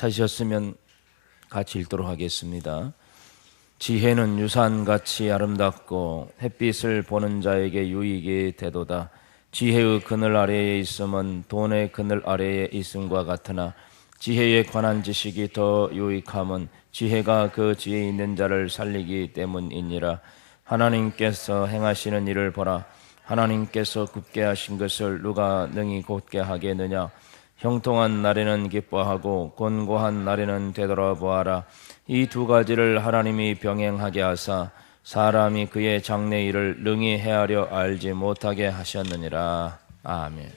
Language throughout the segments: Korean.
찾으셨으면 같이 읽도록 하겠습니다. 지혜는 유산같이 아름답고 햇빛을 보는 자에게 유익이 되도다. 지혜의 그늘 아래에 있음은 돈의 그늘 아래에 있음과 같으나 지혜에 관한 지식이 더 유익함은 지혜가 그 지혜 있는 자를 살리기 때문이니라. 하나님께서 행하시는 일을 보라. 하나님께서 굳게 하신 것을 누가 능히 곧게 하겠느냐. 형통한 날에는 기뻐하고 곤고한 날에는 되돌아보아라. 이 두 가지를 하나님이 병행하게 하사 사람이 그의 장래 일을 능히 헤아려 알지 못하게 하셨느니라. 아멘.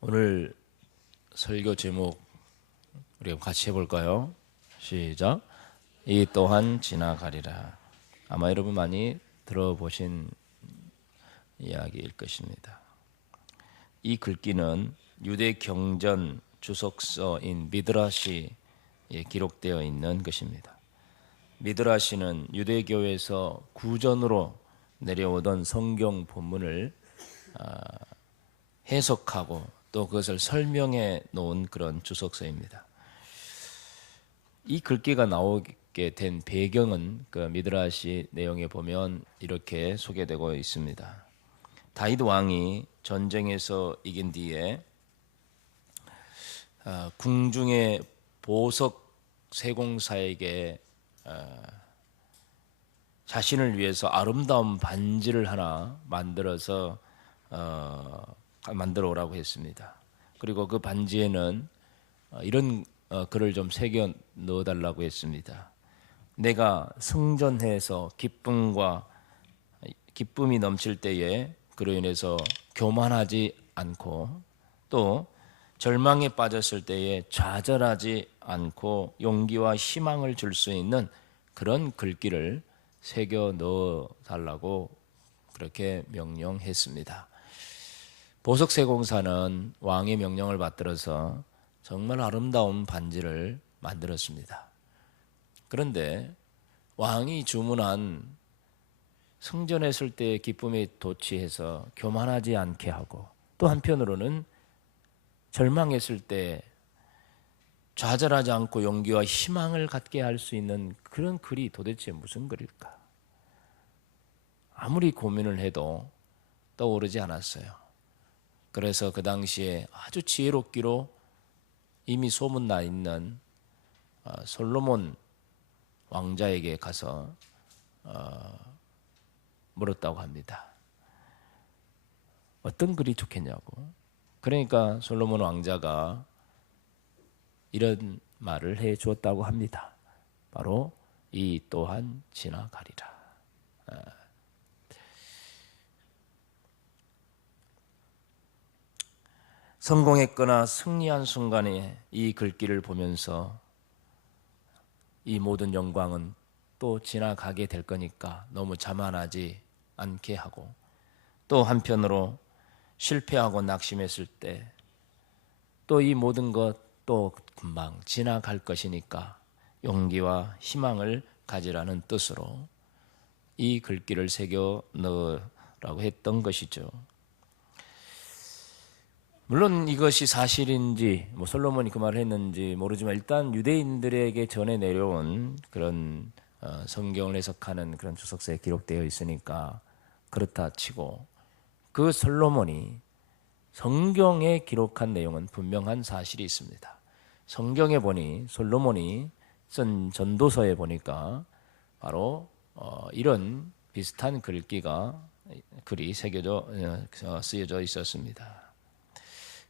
오늘 설교 제목 우리가 같이 해볼까요? 시작. 이 또한 지나가리라. 아마 여러분 많이 들어보신 이야기일 것입니다. 이 글귀는 유대 경전 주석서인 미드라시에 기록되어 있는 것입니다. 미드라시는 유대교에서 구전으로 내려오던 성경 본문을 해석하고 또 그것을 설명해 놓은 그런 주석서입니다. 이 글귀가 나오게 된 배경은 그 미드라시 내용에 보면 이렇게 소개되고 있습니다. 다윗 왕이 전쟁에서 이긴 뒤에 궁중의 보석 세공사에게 자신을 위해서 아름다운 반지를 하나 만들어서 만들어 오라고 했습니다. 그리고 그 반지에는 이런 글을 좀 새겨 넣어달라고 했습니다. 내가 승전해서 기쁨이 넘칠 때에 그로 인해서 교만하지 않고 또 절망에 빠졌을 때에 좌절하지 않고 용기와 희망을 줄 수 있는 그런 글귀를 새겨 넣어달라고 그렇게 명령했습니다. 보석세공사는 왕의 명령을 받들어서 정말 아름다운 반지를 만들었습니다. 그런데 왕이 주문한 승전했을 때의 기쁨에 도취해서 교만하지 않게 하고 또 한편으로는 절망했을 때 좌절하지 않고 용기와 희망을 갖게 할 수 있는 그런 글이 도대체 무슨 글일까? 아무리 고민을 해도 떠오르지 않았어요. 그래서 그 당시에 아주 지혜롭기로 이미 소문나 있는 솔로몬 왕자에게 가서 물었다고 합니다. 어떤 글이 좋겠냐고. 그러니까 솔로몬 왕자가 이런 말을 해 주었다고 합니다. 바로 이 또한 지나가리라. 성공했거나 승리한 순간에 이 글귀를 보면서 이 모든 영광은 또 지나가게 될 거니까 너무 자만하지 않게 하고 또 한편으로 실패하고 낙심했을 때 또 이 모든 것 또 금방 지나갈 것이니까 용기와 희망을 가지라는 뜻으로 이 글귀를 새겨 넣으라고 했던 것이죠. 물론 이것이 사실인지 솔로몬이 그 말을 했는지 모르지만 일단 유대인들에게 전해 내려온 그런 성경을 해석하는 그런 주석서에 기록되어 있으니까 그렇다 치고 그 솔로몬이 성경에 기록한 내용은 분명한 사실이 있습니다. 성경에 보니 솔로몬이 쓴 전도서에 보니까 바로 이런 비슷한 글이 쓰여져 있었습니다.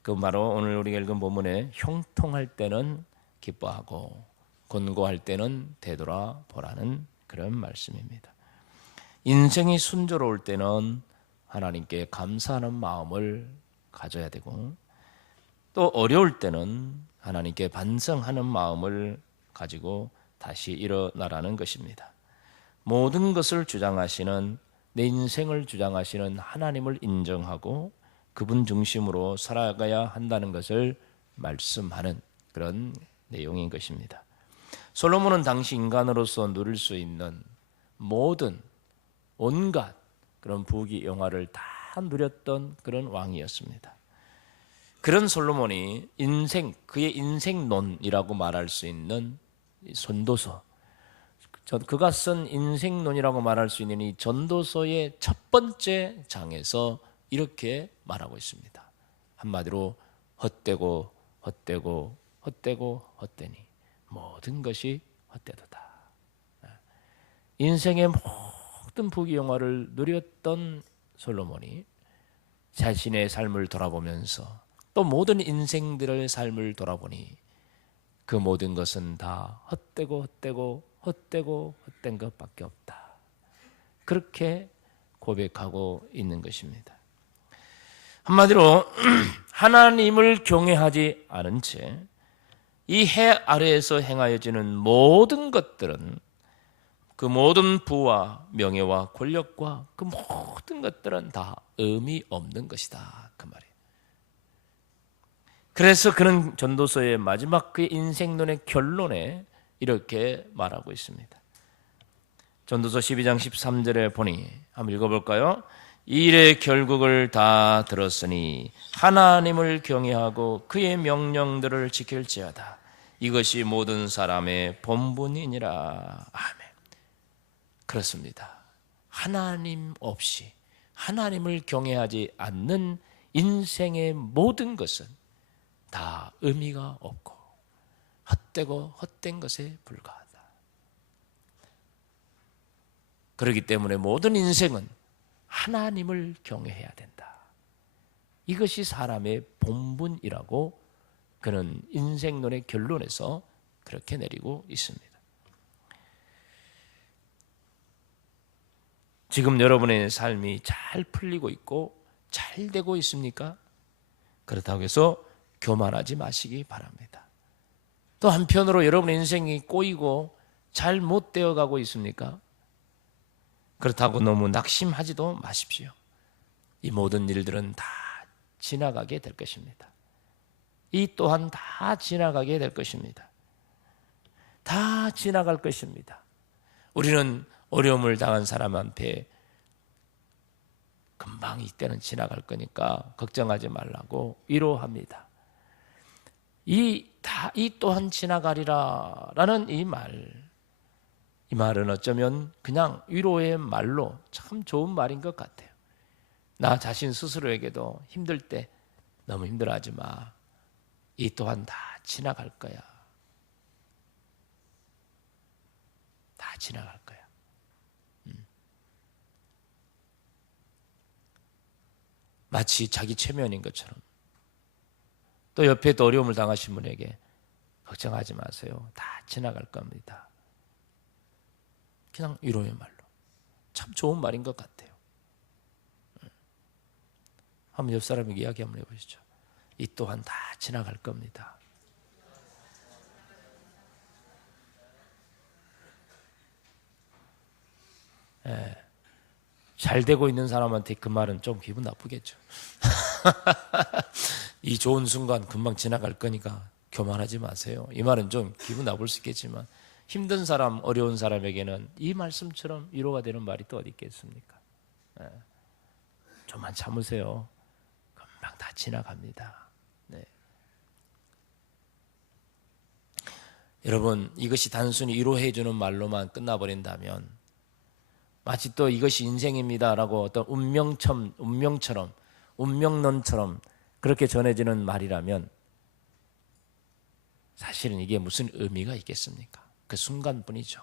그 바로 오늘 우리가 읽은 본문에 형통할 때는 기뻐하고 곤고할 때는 되돌아보라는 그런 말씀입니다. 인생이 순조로울 때는 하나님께 감사하는 마음을 가져야 되고 또 어려울 때는 하나님께 반성하는 마음을 가지고 다시 일어나라는 것입니다. 모든 것을 주장하시는 내 인생을 주장하시는 하나님을 인정하고 그분 중심으로 살아가야 한다는 것을 말씀하는 그런 내용인 것입니다. 솔로몬은 당시 인간으로서 누릴 수 있는 모든 온갖 그런 부귀 영화를 다 누렸던 그런 왕이었습니다. 그런 솔로몬이 그의 인생론이라고 말할 수 있는 전도서, 그가 쓴 인생론이라고 말할 수 있는 이 전도서의 첫 번째 장에서 이렇게 말하고 있습니다. 한마디로 헛되고 헛되고 헛되고 헛되니 모든 것이 헛되도다. 인생의 모든 부귀 영화를 누렸던 솔로몬이 자신의 삶을 돌아보면서 또 모든 인생들의 삶을 돌아보니 그 모든 것은 다 헛되고 헛되고 헛되고 헛된 것밖에 없다. 그렇게 고백하고 있는 것입니다. 한마디로 하나님을 경외하지 않은 채 이 해 아래에서 행하여지는 모든 것들은, 그 모든 부와 명예와 권력과 그 모든 것들은 다 의미 없는 것이다, 그 말이에요. 그래서 그는 전도서의 마지막 그의 인생론의 결론에 이렇게 말하고 있습니다. 전도서 12장 13절에 보니 한번 읽어볼까요? 이 일의 결국을 다 들었으니 하나님을 경외하고 그의 명령들을 지킬지어다. 이것이 모든 사람의 본분이니라. 아멘. 그렇습니다. 하나님 없이, 하나님을 경외하지 않는 인생의 모든 것은 다 의미가 없고 헛되고 헛된 것에 불과하다. 그렇기 때문에 모든 인생은 하나님을 경외해야 된다. 이것이 사람의 본분이라고 그는 인생론의 결론에서 그렇게 내리고 있습니다. 지금 여러분의 삶이 잘 풀리고 있고 잘 되고 있습니까? 그렇다고 해서 교만하지 마시기 바랍니다. 또 한편으로 여러분의 인생이 꼬이고 잘 못 되어 가고 있습니까? 그렇다고 너무 낙심하지도 마십시오. 이 모든 일들은 다 지나가게 될 것입니다. 이 또한 다 지나가게 될 것입니다. 다 지나갈 것입니다. 우리는 어려움을 당한 사람한테 금방 이때는 지나갈 거니까 걱정하지 말라고 위로합니다. 이 또한 지나가리라 라는 이 말은 어쩌면 그냥 위로의 말로 참 좋은 말인 것 같아요. 나 자신 스스로에게도 힘들 때 너무 힘들어하지 마. 이 또한 다 지나갈 거야. 다 지나갈 거야. 마치 자기 최면인 것처럼. 또 옆에 또 어려움을 당하신 분에게 걱정하지 마세요. 다 지나갈 겁니다. 그냥 위로의 말로. 참 좋은 말인 것 같아요. 한번 옆 사람에게 이야기 한번 해보시죠. 이 또한 다 지나갈 겁니다. 잘 되고 있는 사람한테 그 말은 좀 기분 나쁘겠죠. 이 좋은 순간 금방 지나갈 거니까 교만하지 마세요. 이 말은 좀 기분 나쁠 수 있겠지만 힘든 사람, 어려운 사람에게는 이 말씀처럼 위로가 되는 말이 또 어디 있겠습니까? 좀만 참으세요. 금방 다 지나갑니다. 네. 여러분, 이것이 단순히 위로해 주는 말로만 끝나버린다면 마치 또 이것이 인생입니다라고 어떤 운명론처럼 그렇게 전해지는 말이라면 사실은 이게 무슨 의미가 있겠습니까? 그 순간뿐이죠.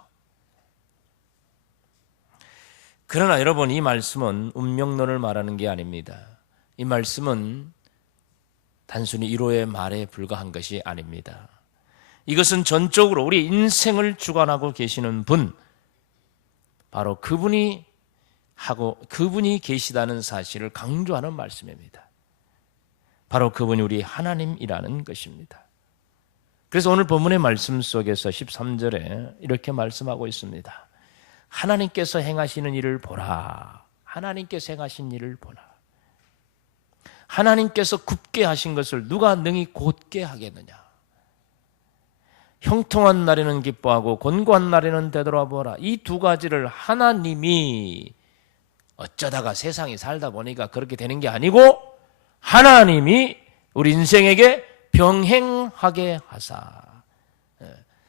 그러나 여러분, 이 말씀은 운명론을 말하는 게 아닙니다. 이 말씀은 단순히 위로의 말에 불과한 것이 아닙니다. 이것은 전적으로 우리 인생을 주관하고 계시는 분, 바로 그분이 계시다는 사실을 강조하는 말씀입니다. 바로 그분이 우리 하나님이라는 것입니다. 그래서 오늘 본문의 말씀 속에서 13절에 이렇게 말씀하고 있습니다. 하나님께서 행하시는 일을 보라. 하나님께서 행하신 일을 보라. 하나님께서 굽게 하신 것을 누가 능히 곧게 하겠느냐. 형통한 날에는 기뻐하고 곤고한 날에는 되돌아보라. 이 두 가지를 하나님이 어쩌다가 세상에 살다 보니까 그렇게 되는 게 아니고 하나님이 우리 인생에게 병행하게 하사,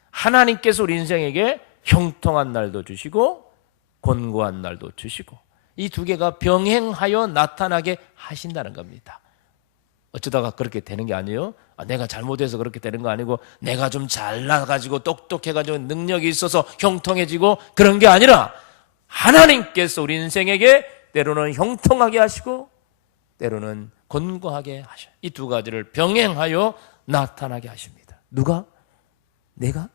하나님께서 우리 인생에게 형통한 날도 주시고 곤고한 날도 주시고 이 두 개가 병행하여 나타나게 하신다는 겁니다. 어쩌다가 그렇게 되는 게 아니에요. 내가 잘못해서 그렇게 되는 거 아니고 내가 좀 잘나가지고 똑똑해가지고 능력이 있어서 형통해지고 그런 게 아니라 하나님께서 우리 인생에게 때로는 형통하게 하시고 때로는 곤고하게 하셔요. 이 두 가지를 병행하여 나타나게 하십니다. 누가? 내가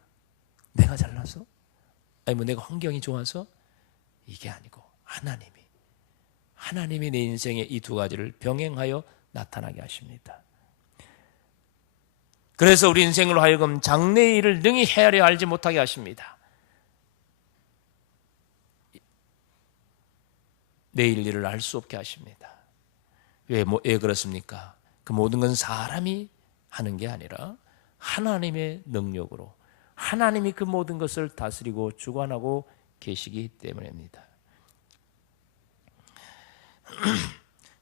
잘나서? 아니 뭐 내가 환경이 좋아서? 이게 아니고 하나님이 내 인생에 이 두 가지를 병행하여 나타나게 하십니다. 그래서 우리 인생으로 하여금 장래의 일을 능히 헤아려 알지 못하게 하십니다. 내일 일을 알 수 없게 하십니다. 왜 그렇습니까? 그 모든 건 사람이 하는 게 아니라 하나님의 능력으로 하나님이 그 모든 것을 다스리고 주관하고 계시기 때문입니다.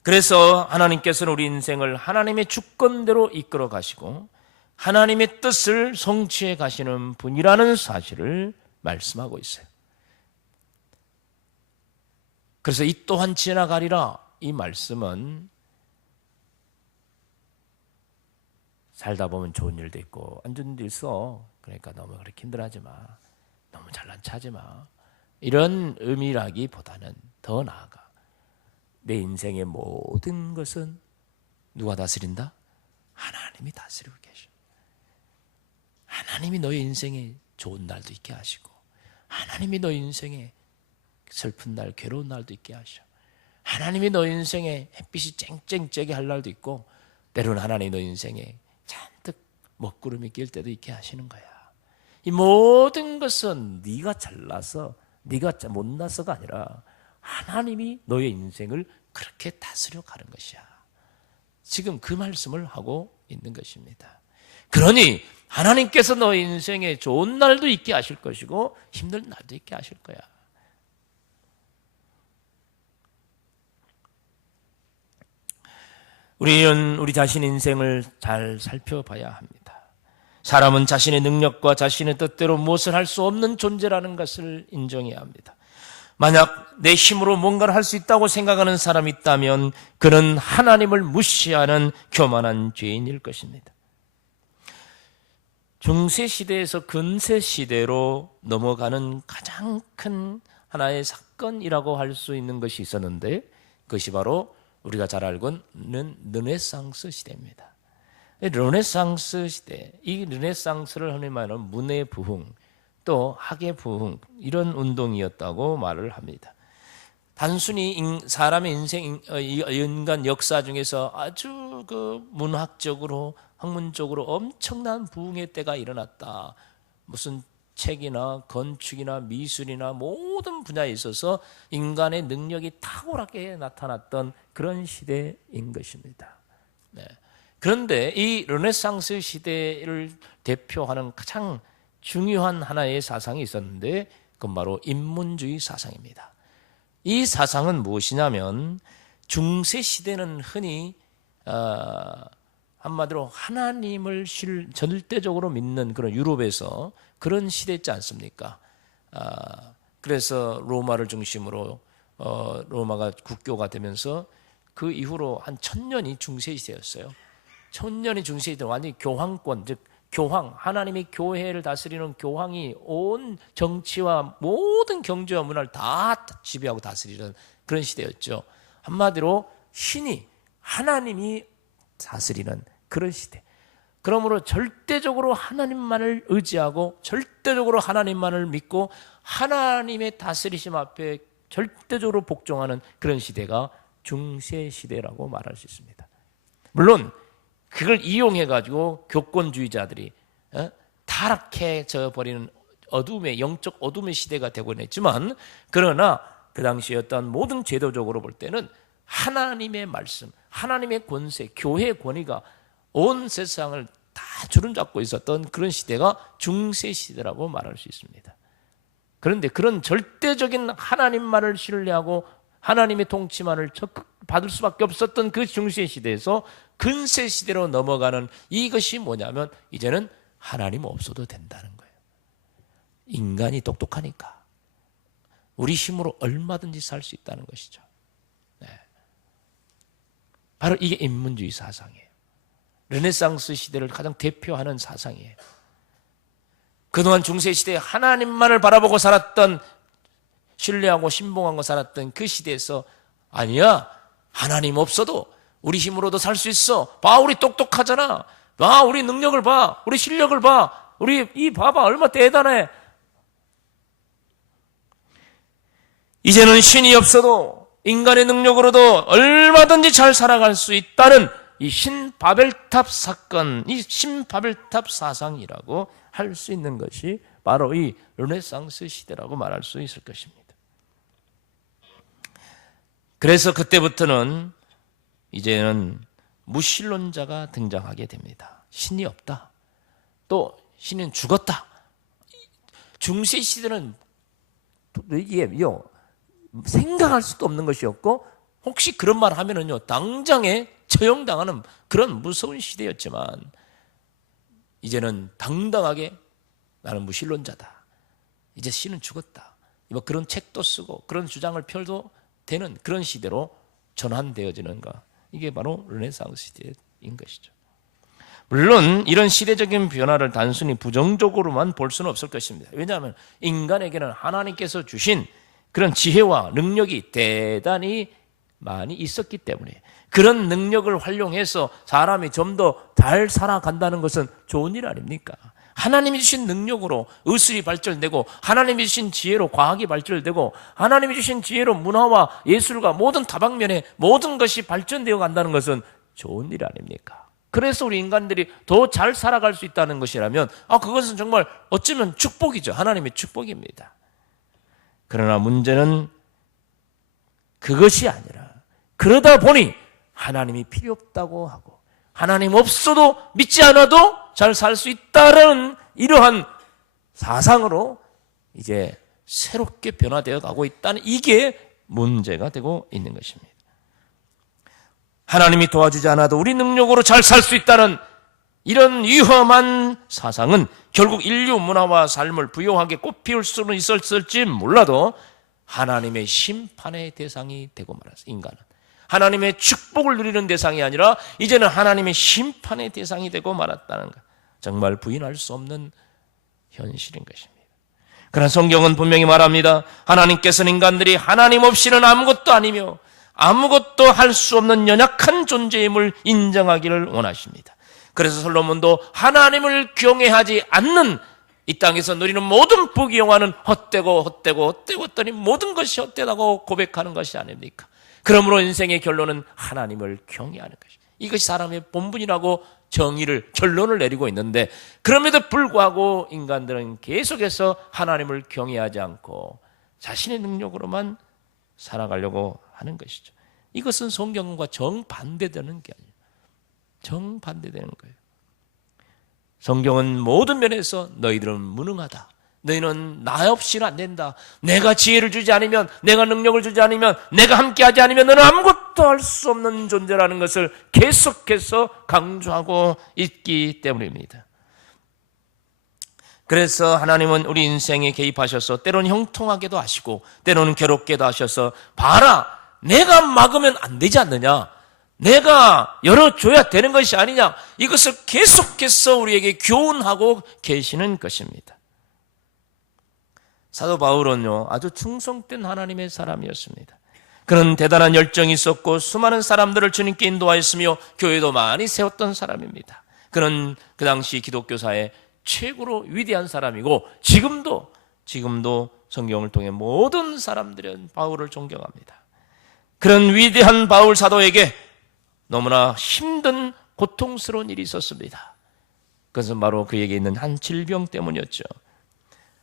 그래서 하나님께서는 우리 인생을 하나님의 주권대로 이끌어 가시고 하나님의 뜻을 성취해 가시는 분이라는 사실을 말씀하고 있어요. 그래서 이 또한 지나가리라, 이 말씀은 살다 보면 좋은 일도 있고 안 좋은 일도 있어. 그러니까 너무 그렇게 힘들어하지 마. 너무 잘난 체하지 마. 이런 의미라기보다는 더 나아가 내 인생의 모든 것은 누가 다스린다? 하나님이 다스리고 계셔. 하나님이 너의 인생에 좋은 날도 있게 하시고 하나님이 너의 인생에 슬픈 날, 괴로운 날도 있게 하셔. 하나님이 너의 인생에 햇빛이 쨍쨍 할 날도 있고 때로는 하나님이 너의 인생에 잔뜩 먹구름이 낄 때도 있게 하시는 거야. 이 모든 것은 네가 잘나서 네가 못나서가 아니라 하나님이 너의 인생을 그렇게 다스려 가는 것이야. 지금 그 말씀을 하고 있는 것입니다. 그러니 하나님께서 너의 인생에 좋은 날도 있게 하실 것이고 힘든 날도 있게 하실 거야. 우리는 우리 자신의 인생을 잘 살펴봐야 합니다. 사람은 자신의 능력과 자신의 뜻대로 무엇을 할 수 없는 존재라는 것을 인정해야 합니다. 만약 내 힘으로 뭔가를 할 수 있다고 생각하는 사람이 있다면 그는 하나님을 무시하는 교만한 죄인일 것입니다. 중세시대에서 근세시대로 넘어가는 가장 큰 하나의 사건이라고 할 수 있는 것이 있었는데 그것이 바로 우리가 잘 알고 있는 르네상스 시대입니다. 르네상스 시대, 이 르네상스를 흔히 말하는 문의 부흥, 또 학의 부흥, 이런 운동이었다고 말을 합니다. 단순히 사람의 인간 역사 중에서 아주 그 문학적으로, 학문적으로 엄청난 부흥의 때가 일어났다. 무슨 책이나 건축이나 미술이나 모든 분야에 있어서 인간의 능력이 탁월하게 나타났던 그런 시대인 것입니다. 네. 그런데 이 르네상스 시대를 대표하는 가장 중요한 하나의 사상이 있었는데 그건 바로 인문주의 사상입니다. 이 사상은 무엇이냐면 중세 시대는 흔히 한마디로 하나님을 절대적으로 믿는 그런 유럽에서 그런 시대였지 않습니까? 그래서 로마를 중심으로 로마가 국교가 되면서 그 이후로 한 1000년이 중세 시대였어요. 1000년이 중세 시대, 완전히 교황권, 즉 교황, 하나님이 교회를 다스리는 교황이 온 정치와 모든 경제와 문화를 다 지배하고 다스리는 그런 시대였죠. 한마디로 신이, 하나님이 다스리는 그런 시대. 그러므로 절대적으로 하나님만을 의지하고 절대적으로 하나님만을 믿고 하나님의 다스리심 앞에 절대적으로 복종하는 그런 시대가 중세 시대라고 말할 수 있습니다. 물론 그걸 이용해가지고 교권주의자들이 타락해져 버리는 어둠의, 영적 어둠의 시대가 되곤 했지만, 그러나 그 당시에 어떤 모든 제도적으로 볼 때는 하나님의 말씀, 하나님의 권세, 교회의 권위가 온 세상을 다 주름잡고 있었던 그런 시대가 중세 시대라고 말할 수 있습니다. 그런데 그런 절대적인 하나님만을 신뢰하고 하나님의 통치만을 적극 받을 수밖에 없었던 그 중세 시대에서 근세 시대로 넘어가는 이것이 뭐냐면 이제는 하나님 없어도 된다는 거예요. 인간이 똑똑하니까 우리 힘으로 얼마든지 살 수 있다는 것이죠. 네. 바로 이게 인문주의 사상이에요. 르네상스 시대를 가장 대표하는 사상이에요. 그동안 중세시대에 하나님만을 바라보고 살았던, 신뢰하고 신봉하고 살았던 그 시대에서 아니야, 하나님 없어도 우리 힘으로도 살 수 있어. 봐, 우리 똑똑하잖아. 봐, 우리 능력을 봐. 우리 실력을 봐. 우리 이 봐봐, 얼마 대단해. 이제는 신이 없어도 인간의 능력으로도 얼마든지 잘 살아갈 수 있다는 이 신바벨탑 사건, 이 신바벨탑 사상이라고 할 수 있는 것이 바로 이 르네상스 시대라고 말할 수 있을 것입니다. 그래서 그때부터는 이제는 무신론자가 등장하게 됩니다. 신이 없다. 또 신은 죽었다. 중세 시대는 이게 생각할 수도 없는 것이었고, 혹시 그런 말 하면은요 당장에 처형당하는 그런 무서운 시대였지만, 이제는 당당하게 나는 무신론자다. 이제 신은 죽었다. 뭐 그런 책도 쓰고 그런 주장을 펴도 되는 그런 시대로 전환되어지는 것. 이게 바로 르네상스 시대인 것이죠. 물론 이런 시대적인 변화를 단순히 부정적으로만 볼 수는 없을 것입니다. 왜냐하면 인간에게는 하나님께서 주신 그런 지혜와 능력이 대단히 많이 있었기 때문에, 그런 능력을 활용해서 사람이 좀 더 잘 살아간다는 것은 좋은 일 아닙니까? 하나님이 주신 능력으로 의술이 발전되고, 하나님이 주신 지혜로 과학이 발전되고, 하나님이 주신 지혜로 문화와 예술과 모든 다방면에 모든 것이 발전되어 간다는 것은 좋은 일 아닙니까? 그래서 우리 인간들이 더 잘 살아갈 수 있다는 것이라면 그것은 정말 어쩌면 축복이죠. 하나님의 축복입니다. 그러나 문제는 그것이 아니라, 그러다 보니 하나님이 필요 없다고 하고 하나님 없어도 믿지 않아도 잘 살 수 있다는 이러한 사상으로 이제 새롭게 변화되어 가고 있다는, 이게 문제가 되고 있는 것입니다. 하나님이 도와주지 않아도 우리 능력으로 잘 살 수 있다는 이런 위험한 사상은 결국 인류 문화와 삶을 부유하게 꽃피울 수는 있었을지 몰라도 하나님의 심판의 대상이 되고 말았어요. 인간은 하나님의 축복을 누리는 대상이 아니라 이제는 하나님의 심판의 대상이 되고 말았다는 것, 정말 부인할 수 없는 현실인 것입니다. 그러나 성경은 분명히 말합니다. 하나님께서는 인간들이 하나님 없이는 아무것도 아니며 아무것도 할 수 없는 연약한 존재임을 인정하기를 원하십니다. 그래서 솔로몬도 하나님을 경외하지 않는 이 땅에서 누리는 모든 부귀영화는 헛되었더니 모든 것이 헛되다고 고백하는 것이 아닙니까? 그러므로 인생의 결론은 하나님을 경외하는 것입니다. 이것이 사람의 본분이라고 결론을 내리고 있는데, 그럼에도 불구하고 인간들은 계속해서 하나님을 경외하지 않고 자신의 능력으로만 살아가려고 하는 것이죠. 이것은 성경과 정반대되는 게 아니에요. 정반대되는 거예요. 성경은 모든 면에서 너희들은 무능하다. 너희는 나 없이는 안 된다. 내가 지혜를 주지 않으면, 내가 능력을 주지 않으면, 내가 함께하지 않으면 너는 아무것도 할 수 없는 존재라는 것을 계속해서 강조하고 있기 때문입니다. 그래서 하나님은 우리 인생에 개입하셔서 때로는 형통하게도 하시고 때로는 괴롭게도 하셔서, 봐라, 내가 막으면 안 되지 않느냐, 내가 열어줘야 되는 것이 아니냐, 이것을 계속해서 우리에게 교훈하고 계시는 것입니다. 사도 바울은요 아주 충성된 하나님의 사람이었습니다. 그는 대단한 열정이 있었고 수많은 사람들을 주님께 인도하였으며 교회도 많이 세웠던 사람입니다. 그는 그 당시 기독교사의 최고로 위대한 사람이고 지금도 성경을 통해 모든 사람들은 바울을 존경합니다. 그런 위대한 바울 사도에게 너무나 힘든 고통스러운 일이 있었습니다. 그것은 바로 그에게 있는 한 질병 때문이었죠.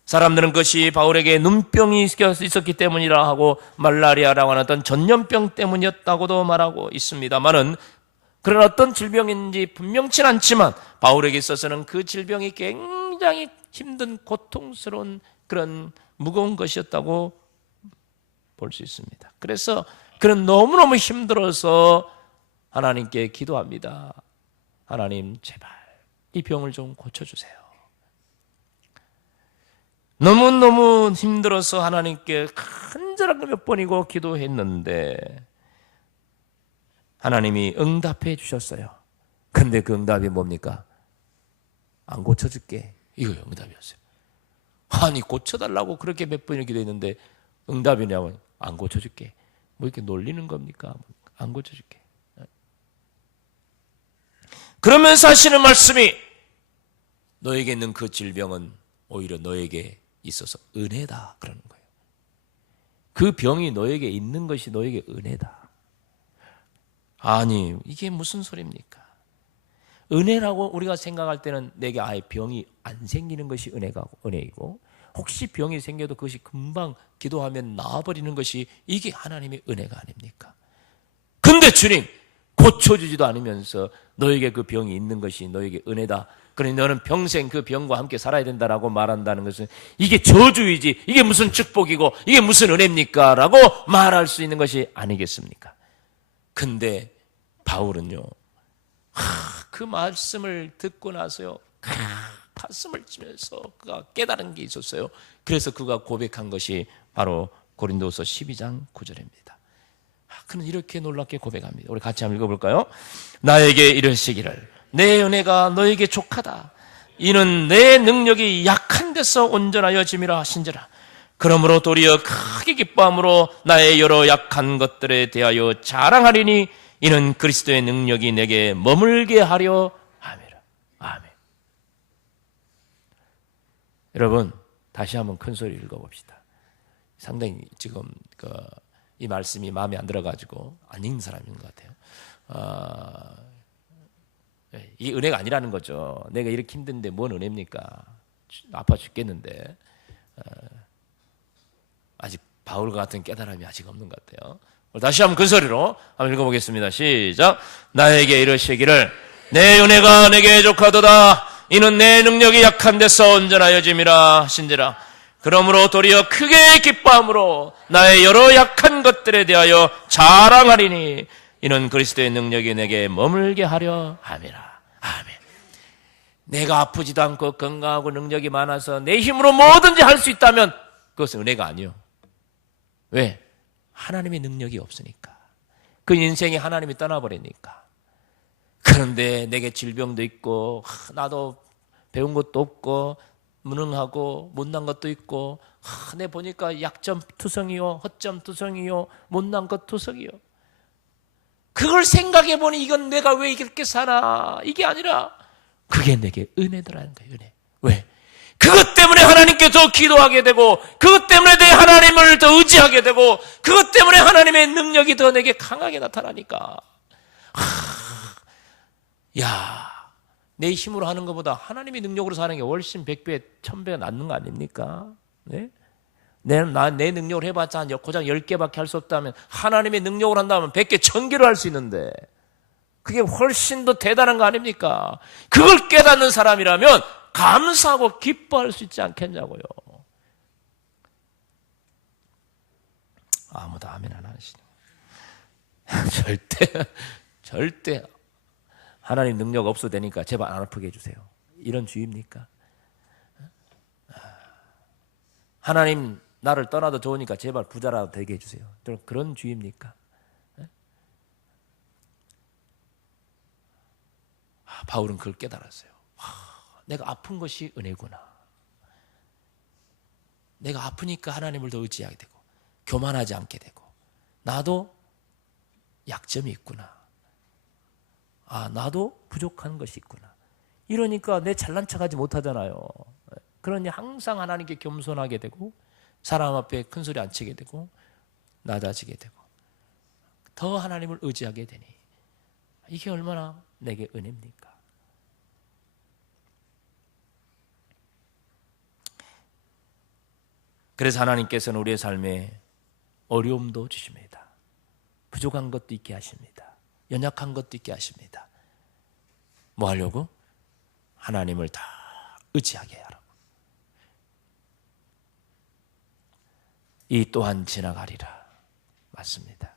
사람들은 그것이 바울에게 눈병이 있었기 때문이라 하고 말라리아라고 하는 어떤 전염병 때문이었다고도 말하고 있습니다만은, 그런 어떤 질병인지 분명치 않지만 바울에게 있어서는 그 질병이 굉장히 힘든 고통스러운 그런 무거운 것이었다고 볼 수 있습니다. 그래서 그는 너무너무 힘들어서 하나님께 기도합니다. 하나님, 제발 이 병을 좀 고쳐주세요. 너무너무 힘들어서 하나님께 간절하게 몇 번이고 기도했는데 하나님이 응답해 주셨어요. 근데 그 응답이 뭡니까? 안 고쳐줄게. 이거요, 응답이었어요. 아니, 고쳐달라고 그렇게 몇 번을 기도했는데 응답이냐면 안 고쳐줄게. 뭐 이렇게 놀리는 겁니까? 안 고쳐줄게. 그러면서 하시는 말씀이, 너에게 있는 그 질병은 오히려 너에게 있어서 은혜다, 그러는 거예요. 그 병이 너에게 있는 것이 너에게 은혜다. 아니, 이게 무슨 소리입니까? 은혜라고 우리가 생각할 때는 내게 아예 병이 안 생기는 것이 은혜이고, 혹시 병이 생겨도 그것이 금방 기도하면 나아버리는 것이 이게 하나님의 은혜가 아닙니까? 근데 주님, 고쳐주지도 않으면서 너에게 그 병이 있는 것이 너에게 은혜다, 그러니 너는 평생 그 병과 함께 살아야 된다라고 말한다는 것은 이게 저주이지, 이게 무슨 축복이고 이게 무슨 은혜입니까? 라고 말할 수 있는 것이 아니겠습니까? 근데 바울은요, 그 말씀을 듣고 나서요, 가슴을 치면서 그가 깨달은 게 있었어요. 그래서 그가 고백한 것이 바로 고린도서 12장 9절입니다. 그는 이렇게 놀랍게 고백합니다. 우리 같이 한번 읽어볼까요? 나에게 이르시기를 내 은혜가 너에게 족하다. 이는 내 능력이 약한 데서 온전하여 짐이라 하신지라. 그러므로 도리어 크게 기뻐함으로 나의 여러 약한 것들에 대하여 자랑하리니 이는 그리스도의 능력이 내게 머물게 하려 함이라. 아멘. 여러분, 다시 한번 큰 소리 읽어봅시다. 상당히 지금 이 말씀이 마음에 안 들어가지고 안 읽는 사람인 것 같아요. 이 은혜가 아니라는 거죠. 내가 이렇게 힘든데 뭔 은혜입니까? 아파 죽겠는데. 아직 바울과 같은 깨달음이 아직 없는 것 같아요. 다시 한번 큰 소리로 한번 읽어보겠습니다. 시작. 나에게 이르시기를 내 은혜가 내게 족하도다. 이는 내 능력이 약한 데서 온전하여 짐이라 하신지라. 그러므로 도리어 크게 기뻐함으로 나의 여러 약한 것들에 대하여 자랑하리니 이는 그리스도의 능력이 내게 머물게 하려 함이라. 아멘. 내가 아프지도 않고 건강하고 능력이 많아서 내 힘으로 뭐든지 할 수 있다면 그것은 은혜가 아니요. 왜? 하나님의 능력이 없으니까. 그 인생이 하나님이 떠나버리니까. 그런데 내게 질병도 있고 나도 배운 것도 없고 무능하고 못난 것도 있고 내 보니까 약점 투성이요, 허점 투성이요, 못난 것 투성이요. 그걸 생각해 보니 이건 내가 왜 이렇게 사나, 이게 아니라 그게 내게 은혜더라는 거예요. 은혜. 왜? 그것 때문에 하나님께 더 기도하게 되고, 그것 때문에 내 하나님을 더 의지하게 되고, 그것 때문에 하나님의 능력이 더 내게 강하게 나타나니까. 내 힘으로 하는 것보다 하나님의 능력으로 사는 게 훨씬 100배, 1000배 낫는 거 아닙니까? 네? 내 능력으로 해봤자 고작 10개밖에 할 수 없다면 하나님의 능력으로 한다면 100개, 1000개로 할 수 있는데 그게 훨씬 더 대단한 거 아닙니까? 그걸 깨닫는 사람이라면 감사하고 기뻐할 수 있지 않겠냐고요. 아무도 아멘 안 하시네. 절대 하나님 능력 없어도 되니까 제발 안 아프게 해주세요. 이런 주의입니까? 하나님 나를 떠나도 좋으니까 제발 부자라도 되게 해주세요. 그런 주의입니까? 바울은 그걸 깨달았어요. 내가 아픈 것이 은혜구나. 내가 아프니까 하나님을 더 의지하게 되고 교만하지 않게 되고 나도 약점이 있구나. 나도 부족한 것이 있구나. 이러니까 내 잘난 척하지 못하잖아요. 그러니 항상 하나님께 겸손하게 되고 사람 앞에 큰 소리 안 치게 되고 낮아지게 되고 더 하나님을 의지하게 되니 이게 얼마나 내게 은혜입니까? 그래서 하나님께서는 우리의 삶에 어려움도 주십니다. 부족한 것도 있게 하십니다. 연약한 것도 있게 하십니다. 뭐 하려고? 하나님을 다 의지하게 하라고. 이 또한 지나가리라. 맞습니다.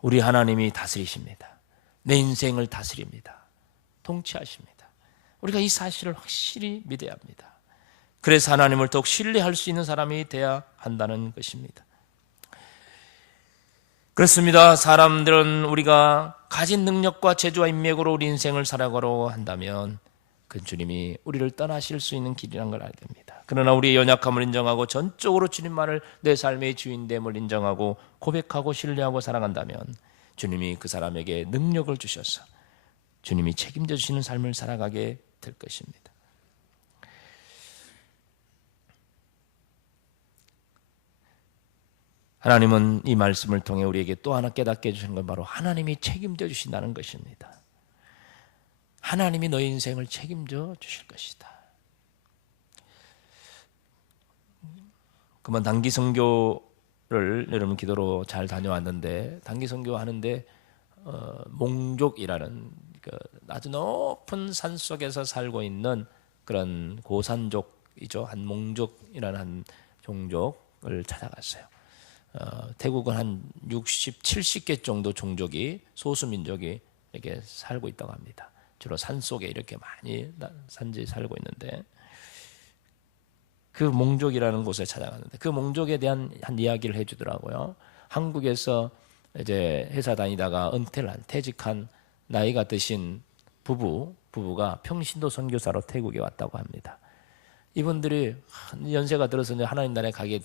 우리 하나님이 다스리십니다. 내 인생을 다스립니다. 통치하십니다. 우리가 이 사실을 확실히 믿어야 합니다. 그래서 하나님을 더욱 신뢰할 수 있는 사람이 돼야 한다는 것입니다. 그렇습니다. 사람들은 우리가 가진 능력과 재주와 인맥으로 우리 인생을 살아가려 한다면 그 주님이 우리를 떠나실 수 있는 길이라는 걸 알게 됩니다. 그러나 우리의 연약함을 인정하고 전적으로 주님만을 내 삶의 주인됨을 인정하고 고백하고 신뢰하고 살아간다면 주님이 그 사람에게 능력을 주셔서 주님이 책임져 주시는 삶을 살아가게 될 것입니다. 하나님은 이 말씀을 통해 우리에게 또 하나 깨닫게 해주신 건 바로 하나님이 책임져 주신다는 것입니다. 하나님이 너의 인생을 책임져 주실 것이다. 그만 단기 선교를 여러분 기도로 잘 다녀왔는데 단기 선교 하는데 몽족이라는 아주 높은 산 속에서 살고 있는 그런 고산족이죠. 한 몽족이라는 한 종족을 찾아갔어요. 태국은 한 60, 70개 정도 종족이 소수민족이 이렇게 살고 있다고 합니다. 주로 산 속에 이렇게 많이 산지에 살고 있는데 그 몽족이라는 곳에 찾아갔는데 그 몽족에 대한 한 이야기를 해주더라고요. 한국에서 이제 회사 다니다가 은퇴를 한 퇴직한 나이가 드신 부부가 평신도 선교사로 태국에 왔다고 합니다. 이분들이 연세가 들어서 이제 하나님 나라에 가게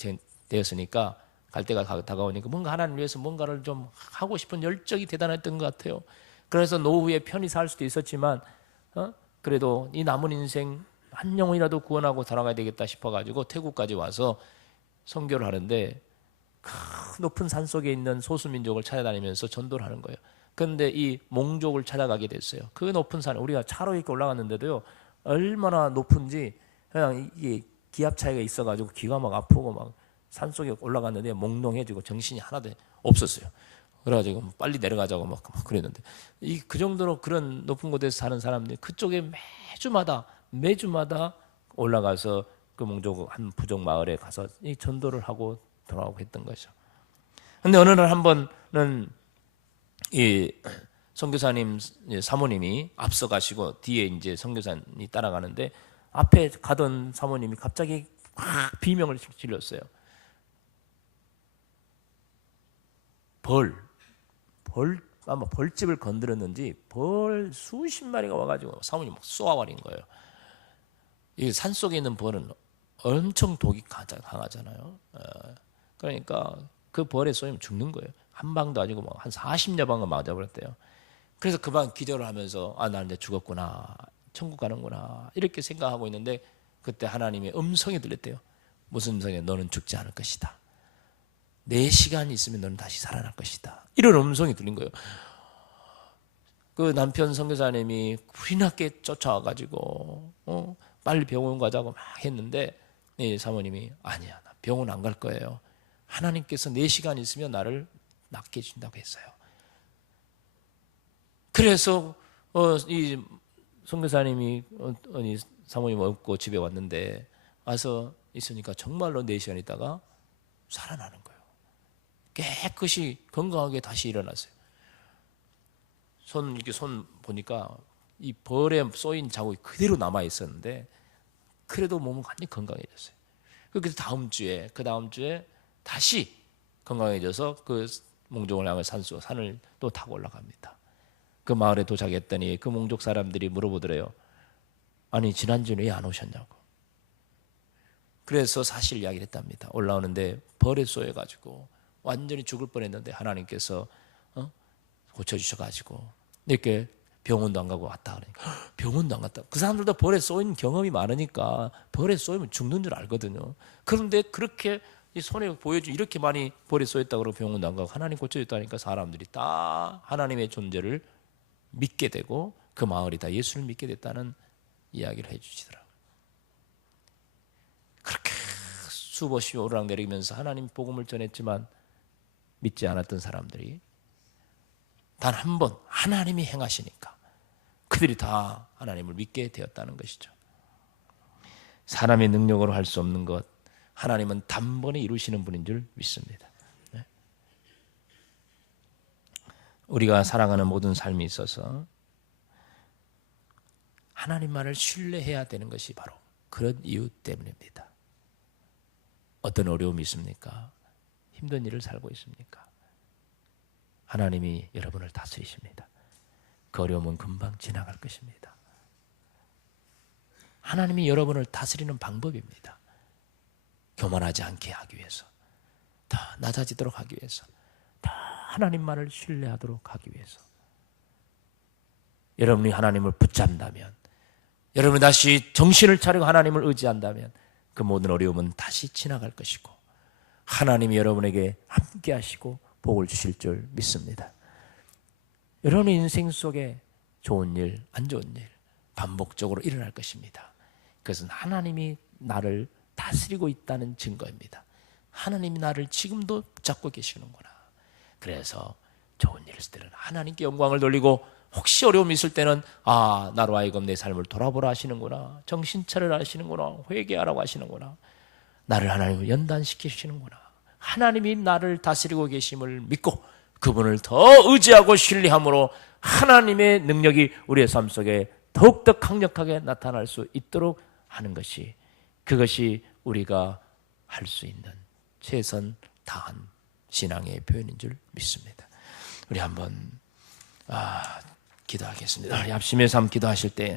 되었으니까 갈 때가 다가오니까 뭔가 하나님 위해서 뭔가를 좀 하고 싶은 열정이 대단했던 것 같아요. 그래서 노후에 편히 살 수도 있었지만 그래도 이 남은 인생 한 영혼이라도 구원하고 살아가야 되겠다 싶어가지고 태국까지 와서 선교를 하는데 그 높은 산 속에 있는 소수민족을 찾아다니면서 전도를 하는 거예요. 그런데 이 몽족을 찾아가게 됐어요. 그 높은 산에 우리가 차로 이렇게 올라갔는데도요, 얼마나 높은지 그냥 이게 기압 차이가 있어가지고 귀가 막 아프고 막 산속에 올라갔는데 몽롱해지고 정신이 하나도 없었어요. 그래가지고 빨리 내려가자고 막 그랬는데 그 정도로 그런 높은 곳에서 사는 사람들이 그쪽에 매주마다 올라가서 그 몽족 한 부족 마을에 가서 이 전도를 하고 돌아오고 했던 거죠. 근데 어느 날 한 번은 이 선교사님 사모님이 앞서 가시고 뒤에 이제 선교사님이 따라가는데 앞에 가던 사모님이 갑자기 확 비명을 질렀어요. 아마 벌집을 건드렸는지 벌 수십 마리가 와가지고 사모님 막 쏘아버린 거예요. 이 산속에 있는 벌은 엄청 독이 강하잖아요. 그러니까 그 벌에 쏘이면 죽는 거예요. 한 방도 아니고 뭐 한 40여 방을 맞아버렸대요. 그래서 그만 기절을 하면서 나 이제 죽었구나, 천국 가는구나 이렇게 생각하고 있는데 그때 하나님의 음성이 들렸대요. 무슨 음성이에요? 너는 죽지 않을 것이다. 4시간 있으면 너는 다시 살아날 것이다. 이런 음성이 들린 거예요. 그 남편 선교사님이 불이나게 쫓아와가지고 빨리 병원 가자고 막 했는데 사모님이 아니야, 나 병원 안 갈 거예요. 하나님께서 4시간 있으면 나를 낫게 해준다고 했어요. 그래서 이 선교사님이 사모님 없고 집에 왔는데 와서 있으니까 정말로 4시간 있다가 살아나는 거예요. 깨끗이 건강하게 다시 일어났어요. 이렇게 손 보니까 이 벌에 쏘인 자국이 그대로 남아 있었는데 그래도 몸은 완전히 건강해졌어요. 그래서 그 다음 주에 다시 건강해져서 그 몽족을 향해 산을 또 타고 올라갑니다. 그 마을에 도착했더니 그 몽족 사람들이 물어보더래요. 아니 지난주에 왜 안 오셨냐고. 그래서 사실 이야기를 했답니다. 올라오는데 벌에 쏘여가지고 완전히 죽을 뻔했는데 하나님께서 고쳐주셔가지고 이렇게 병원도 안 가고 왔다 그러니까 병원도 안 갔다. 그 사람들도 벌에 쏘인 경험이 많으니까 벌에 쏘이면 죽는 줄 알거든요. 그런데 그렇게 이 손에 보여주 이렇게 많이 벌에 쏘였다 그러고 병원도 안 가고 하나님 고쳐줬다니까 사람들이 다 하나님의 존재를 믿게 되고 그 마을이 다 예수를 믿게 됐다는 이야기를 해주시더라고요. 그렇게 수없이 오르락내리면서 하나님 복음을 전했지만 믿지 않았던 사람들이 단 한 번 하나님이 행하시니까 그들이 다 하나님을 믿게 되었다는 것이죠. 사람의 능력으로 할 수 없는 것 하나님은 단번에 이루시는 분인 줄 믿습니다. 우리가 살아가는 모든 삶이 있어서 하나님만을 신뢰해야 되는 것이 바로 그런 이유 때문입니다. 어떤 어려움이 있습니까? 힘든 일을 살고 있습니까? 하나님이 여러분을 다스리십니다. 그 어려움은 금방 지나갈 것입니다. 하나님이 여러분을 다스리는 방법입니다. 교만하지 않게 하기 위해서, 더 낮아지도록 하기 위해서, 더 하나님만을 신뢰하도록 하기 위해서. 여러분이 하나님을 붙잡는다면, 여러분이 다시 정신을 차리고 하나님을 의지한다면 그 모든 어려움은 다시 지나갈 것이고 하나님이 여러분에게 함께 하시고 복을 주실 줄 믿습니다. 여러분의 인생 속에 좋은 일, 안 좋은 일 반복적으로 일어날 것입니다. 그것은 하나님이 나를 다스리고 있다는 증거입니다. 하나님이 나를 지금도 붙잡고 계시는구나. 그래서 좋은 일을 있을 때는 하나님께 영광을 돌리고, 혹시 어려움이 있을 때는 나로 하여금 내 삶을 돌아보라 하시는구나, 정신 차리라 하시는구나, 회개하라고 하시는구나, 나를 하나님을 연단시키시는구나, 하나님이 나를 다스리고 계심을 믿고 그분을 더 의지하고 신뢰함으로 하나님의 능력이 우리의 삶 속에 더욱더 강력하게 나타날 수 있도록 하는 것이, 그것이 우리가 할 수 있는 최선 다한 신앙의 표현인 줄 믿습니다. 우리 한번 기도하겠습니다. 우리 합심의 삶 기도하실 때